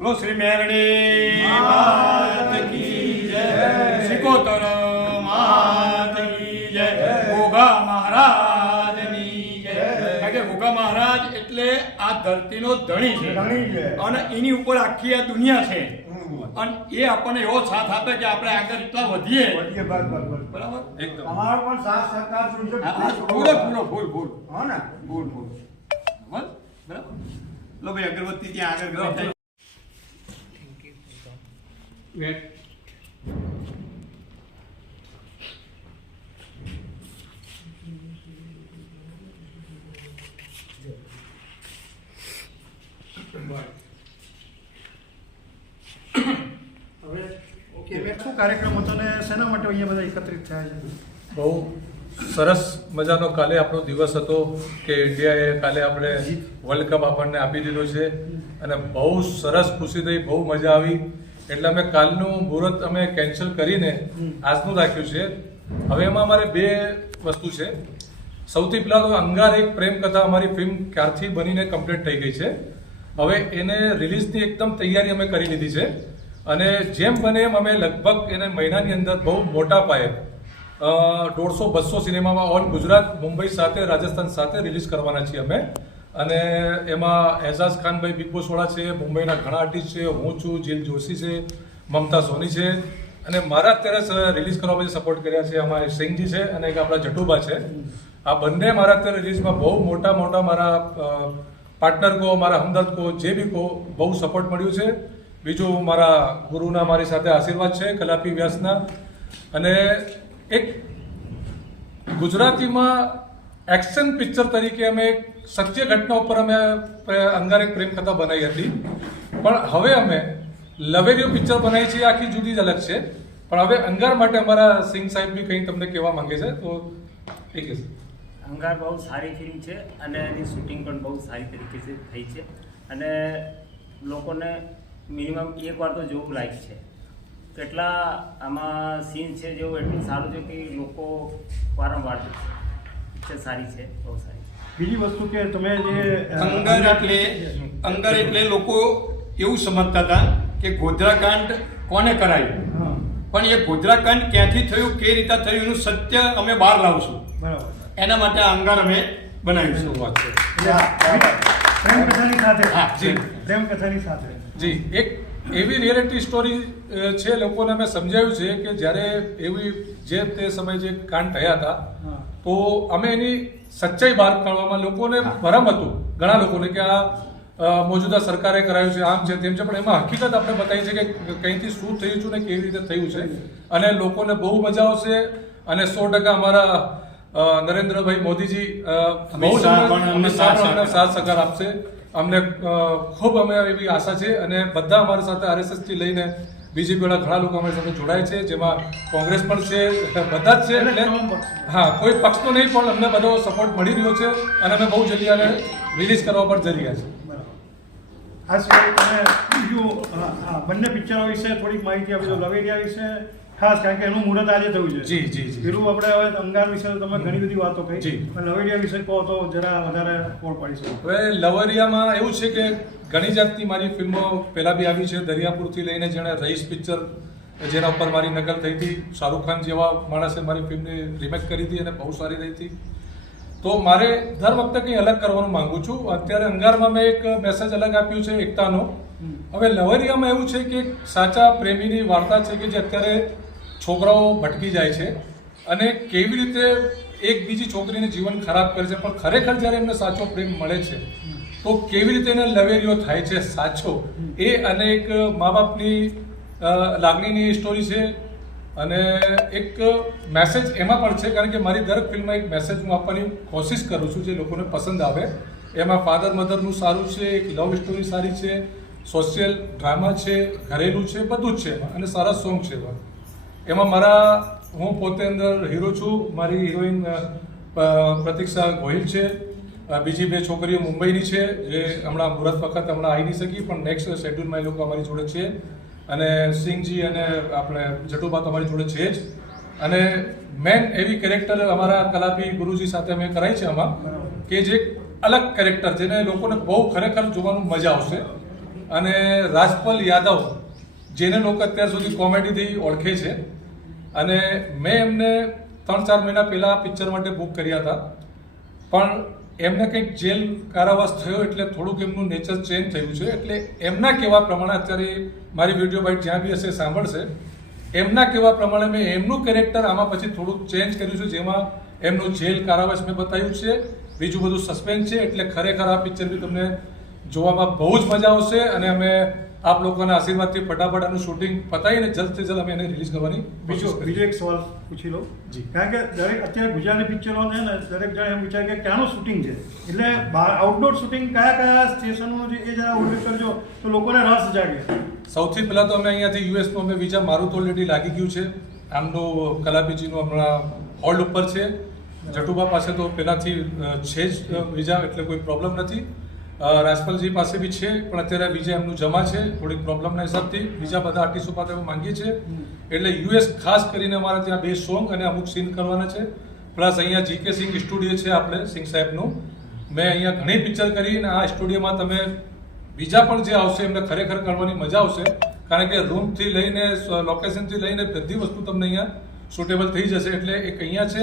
બોલો શ્રી મેરડી માત કી જય, સિકોતર માત કી જય, ઘોઘા મહારાજની જય. કારણ કે ઘોઘા મહારાજ એટલે આ ધરતીનો ધણી છે અને એની ઉપર આખી આ દુનિયા છે અને એ આપણને એવો સાથ આપે કે આપણે આગળ એટલા વધીએ. બરાબર, એકદમ તમારો પણ સાથ સહકાર જોઈશે. પૂરો પૂરો ફૂલ ફૂલ હા ને ફૂલ ફૂલ. બરાબર, લો ભાઈ અગરબત્તી ત્યાં આગળ ગયો. વેટ શું કાર્યક્રમ હતો ને શેના માટે અહીંયા બધા એકત્રિત થયા છે? બહુ સરસ મજાનો કાલે આપણો દિવસ હતો કે ઇન્ડિયાએ કાલે આપણે વર્લ્ડ કપ આપણને આપી દીધો છે અને બહુ સરસ ખુશી થઈ, બહુ મજા આવી. એટલે અમે કાલનું મુહૂર્ત અમે કેન્સલ કરીને આજનું રાખ્યું છે. હવે એમાં અમારે બે વસ્તુ છે. સૌથી પહેલાં તો અંગાર એક પ્રેમ કથા અમારી ફિલ્મ ક્યારથી બનીને કમ્પ્લીટ થઈ ગઈ છે. હવે એને રિલીઝની એકદમ તૈયારી અમે કરી લીધી છે અને જેમ બને એમ અમે લગભગ એને મહિનાની અંદર બહુ મોટા પાયે 150-200 સિનેમામાં ઓલ ગુજરાત, મુંબઈ સાથે, રાજસ્થાન સાથે રિલીઝ કરવાના છીએ અમે. અને એમાં એઝાઝ ખાનભાઈ બિગ બોસ વાળા છે, મુંબઈના ઘણા આર્ટિસ્ટ છે, હું છું, જીલ જોશી છે, મમતા સોની છે અને મારા અત્યારે રિલીઝ કરવા માટે સપોર્ટ કર્યા છે અમારે સિંહજી છે અને એક આપણા જટુબા છે. આ બંને મારા અત્યારે રિલીઝમાં બહુ મોટા મોટા મારા પાર્ટનર કો, મારા હમદર્દ કો, જે બી કો બહુ સપોર્ટ મળ્યું છે. બીજું મારા ગુરુના મારી સાથે આશીર્વાદ છે, કલાપી વ્યાસના. અને એક ગુજરાતીમાં એક્શન પિક્ચર તરીકે અમે એક સત્ય ઘટના ઉપર અમે અંગાર એક પ્રેમ કથા બનાવી હતી, પણ હવે અમે લવેરિયો પિક્ચર બનાવી છે, આખી જુદી જ અલગ છે. પણ હવે અંગાર માટે અમારા સિંહ સાહેબ બી કંઈ તમને કહેવા માંગે છે, તો ઠીક છે. અંગાર બહુ સારી ફિલ્મ છે અને એની શૂટિંગ પણ બહુ સારી તરીકે થઈ છે અને લોકોને મિનિમમ એક વાર તો જોવું લાયક છે. કેટલા આમાં સીન છે જેવું એટલું સારું છે કે લોકો વારંવાર પિક્ચર સારી છે, બહુ સારી છે. બીજી વસ્તુ કે તમે જે અંગર એટલે લોકો એવું સમજતા હતા કે ગોધરાકાંડ કોને કરાયું, પણ એ ગોધરાકાંડ ક્યાંથી થયું, કઈ રીતે થયું એનું સત્ય અમે બહાર લાવશું. બરાબર, એના માટે આ અંગાર અમે બનાવીશું. વાત છે પ્રેમ કથાની સાથે. હા, જી. પ્રેમ કથાની સાથે જી, એક એવી રિયાલિટી સ્ટોરી છે. લોકોને અમે સમજાવ્યું છે કે જ્યારે એવી જે તે સમયે જે કાંડ થયા હતા તો અમે એની સચ્ચાઈ બહાર કાઢવામાં લોકોને ભરમ હતું, ઘણા લોકોને, કે આ મોજૂદા સરકારે કરાયું છે, આમ છે, તેમ છે, પણ એમાં હકીકત આપણે બતાવી છે કે કંઈથી શું થયું છે ને કેવી રીતે થયું છે અને લોકોને બહુ મજા આવશે. અને 100% અમારા નરેન્દ્રભાઈ મોદીજી બહુ સાથ સહકાર આપશે. અમને ખૂબ અમે એવી આશા છે અને બધા અમારી સાથે આરએસએસથી લઈને બીજેપી વાળા ઘણા લોકો અમારી સાથે જોડાય છે, જેમાં કોંગ્રેસ પણ છે, બધા જ છે. એટલે હા, કોઈ પક્ષનો નહીં, પણ અમને બધો સપોર્ટ મળી રહ્યો છે અને અમે બહુ જલ્દી આને રિલીઝ કરવા પર જઈ રહ્યા છીએ. આ સિવાય તમે બીજું બંને પિક્ચરો વિશે થોડીક માહિતી આપી દો. લવેરિયા વિશે ખાસ, કારણ કે એનું મુહૂર્ત આજે થયું છે. જી જી જી. પેલું આપણે હવે અંગાર વિશે તમે ઘણી બધી વાતો કહી, જી. પણ લવેરિયા વિશે કહો તો જરા વધારે કોણ પાડી શકો. હવે લવરિયામાં એવું છે કે ઘણી જાતની મારી ફિલ્મો પહેલાં બી આવી છે. દરિયાપુરથી લઈને જેણે રઈસ પિક્ચર જેના ઉપર મારી નકલ થઈ હતી, શાહરૂખ ખાન જેવા માણસે મારી ફિલ્મની રિમેક કરી હતી અને બહુ સારી રહી હતી. તો મારે દર વખતે કંઈ અલગ કરવાનું માંગુ છું. અત્યારે અંગારમાં મેં એક મેસેજ અલગ આપ્યું છે એકતાનો. હવે લવરિયામાં એવું છે કે એક સાચા પ્રેમીની વાર્તા છે કે જે અત્યારે છોકરાઓ ભટકી જાય છે અને કેવી રીતે એક બીજી છોકરીને જીવન ખરાબ કરે છે, પણ ખરેખર જ્યારે એમને સાચો પ્રેમ મળે છે તો કેવી રીતે એને લવેરિયો થાય છે સાચો, એ અને એક મા બાપની લાગણીની સ્ટોરી છે. અને એક મેસેજ એમાં પણ છે, કારણ કે મારી દરેક ફિલ્મમાં એક મેસેજ હું આપવાની કોશિશ કરું છું જે લોકોને પસંદ આવે. એમાં ફાધર મધરનું સારું છે, એક લવ સ્ટોરી સારી છે, સોશિયલ ડ્રામા છે, ઘરેલું છે, બધું જ છે અને સારા સોંગ છે. એમાં હું પોતે અંદર હીરો છું, મારી હિરોઈન પ્રતીક્ષા ગોહિલ છે, બીજી બે છોકરીઓ મુંબઈની છે જે હમણાં મુહૂર્ત વખત હમણાં આવી નહીં શકી, પણ નેક્સ્ટ શેડ્યુલમાં એ લોકો અમારી જોડે છે. અને સિંહજી અને આપણે જટુબા તો અમારી જોડે છે જ. અને મેન એવી કેરેક્ટર અમારા કલાપી ગુરુજી સાથે અમે કરાઈ છે આમાં, કે જે અલગ કેરેક્ટર જેને લોકોને બહુ ખરેખર જોવાનું મજા આવશે. અને રાજપલ યાદવ, જેને લોકો અત્યાર સુધી કોમેડીથી ઓળખે છે, અને મેં એમને 3-4 મહિના પહેલાં પિક્ચર માટે બુક કર્યા હતા, પણ એમને કંઈક જેલ કારાવાસ થયો એટલે થોડુંક એમનું નેચર ચેન્જ થયું છે. એટલે એમના કહેવા પ્રમાણે અત્યારે મારી વિડીયો બાઇટ જ્યાં બી હશે સાંભળશે, એમના કહેવા પ્રમાણે મેં એમનું કેરેક્ટર આમાં પછી થોડુંક ચેન્જ કર્યું છે, જેમાં એમનું જેલ કારાવાસ મેં બતાવ્યું છે, બીજું બધું સસ્પેન્સ છે. એટલે ખરેખર આ પિક્ચર બી તમને જોવામાં બહુ જ મજા આવશે, અને અમે આપ લોકોના આશીર્વાદથી ફટાફટ આનું શૂટિંગ પતાવીને જલ્દથી જલ્દ અમે એને રિલીઝ કરવાની બીજો એક સવાલ પૂછી લો. કારણ કે દરેક અત્યારે ગુજરાતી પિક્ચરોને ને દરેક જણ એમ વિચારે કે ક્યાંનું શૂટિંગ છે, એટલે આઉટડોર શૂટિંગ કયા સ્ટેશનનું છે એ જરા ઉલ્લેખ કરજો તો લોકોને રસ જાગે. સૌથી પહેલાં તો અમે અહીંયાથી યુએસનું અમે વિઝા મારું તો ઓલરેડી લાગી ગયું છે. આમનું કલાપીજીનું હમણાં હોલ્ડ ઉપર છે. જટુબા પાસે તો પહેલાંથી છે જ વિઝા, એટલે કોઈ પ્રોબ્લેમ નથી. રાજપલજી પાસે બી છે, પણ અત્યારે વિઝા એમનું જમા છે, થોડીક પ્રોબ્લેમના હિસાબથી બીજા બધા આર્ટિસ્ટો પાસે અમે માંગીએ છીએ. એટલે યુએસ ખાસ કરીને અમારે ત્યાં 2 સોંગ અને અમુક સીન કરવાના છે. પ્લસ અહીંયા જીકે સિંગ સ્ટુડિયો છે આપણે સિંગ સાહેબનું. મેં અહીંયા ઘણી પિક્ચર કરી, અને આ સ્ટુડિયોમાં તમે બીજા પણ જે આવશે એમને ખરેખર કરવાની મજા આવશે, કારણ કે રૂમથી લઈને લોકેશનથી લઈને બધી વસ્તુ તમને અહીંયા સુટેબલ થઈ જશે. એટલે એક અહીંયા છે,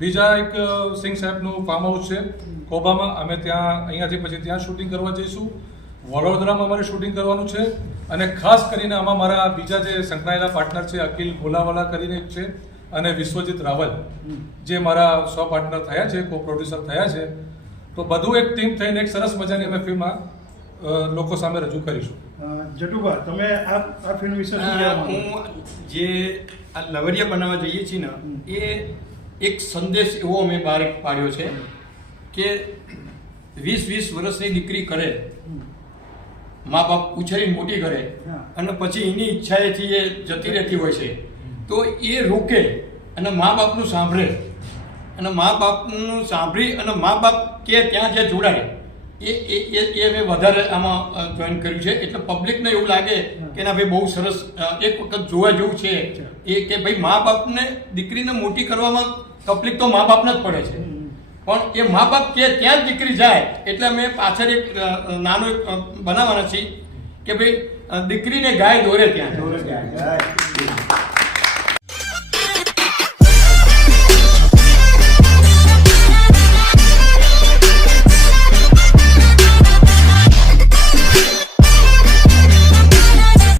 બીજા એક સિંગ સાહેબનું ફાર્મ હાઉસ છે કોબામાં, અમે ત્યાં અહીંયાથી પછી ત્યાં શૂટિંગ કરવા જઈશું. વડોદરામાં અમારે શૂટિંગ કરવાનું છે, અને ખાસ કરીને આમાં મારા બીજા જે સંકળાયેલા પાર્ટનર છે અકિલ ભોલાવાલા કરીને એક છે, અને વિશ્વજીત રાવલ જે મારા સો પાર્ટનર થયા છે, કો પ્રોડ્યુસર થયા છે. તો બધું એક ટીમ થઈને એક સરસ મજાની અમે ફિલ્મ લોકો સામે રજૂ કરીશું. જટુભા, તમે આ ફિલ્મ વિશે શું કહેવા માંગો? હું જે આ લવરિયા બનાવવા જઈએ છીએ ને, એ એક સંદેશ એવો અમે બહાર પાડ્યો છે કે 20 વર્ષની દીકરી કરે, મા બાપ ઉછેરીને મોટી કરે, અને પછી એની ઈચ્છાએથી એ જતી રહેતી હોય છે, તો એ રોકે અને મા બાપનું સાંભળે, અને મા બાપનું સાંભળી અને મા બાપ કે ત્યાં જે જોડાય એ મેં વધારે આમાં જોઈન કર્યું છે. એટલે પબ્લિકને એવું લાગે કે ના ભાઈ બહુ સરસ, એક વખત જોવા જેવું છે એ, કે ભાઈ મા બાપને દીકરીને મોટી કરવામાં તકલીફ તો મા બાપને જ પડે છે, પણ એ મા બાપ કે ત્યાં જ દીકરી જાય. એટલે અમે પાછળ એક નાનો બનાવવાના છીએ કે ભાઈ દીકરીને ગાય દોરે ત્યાં.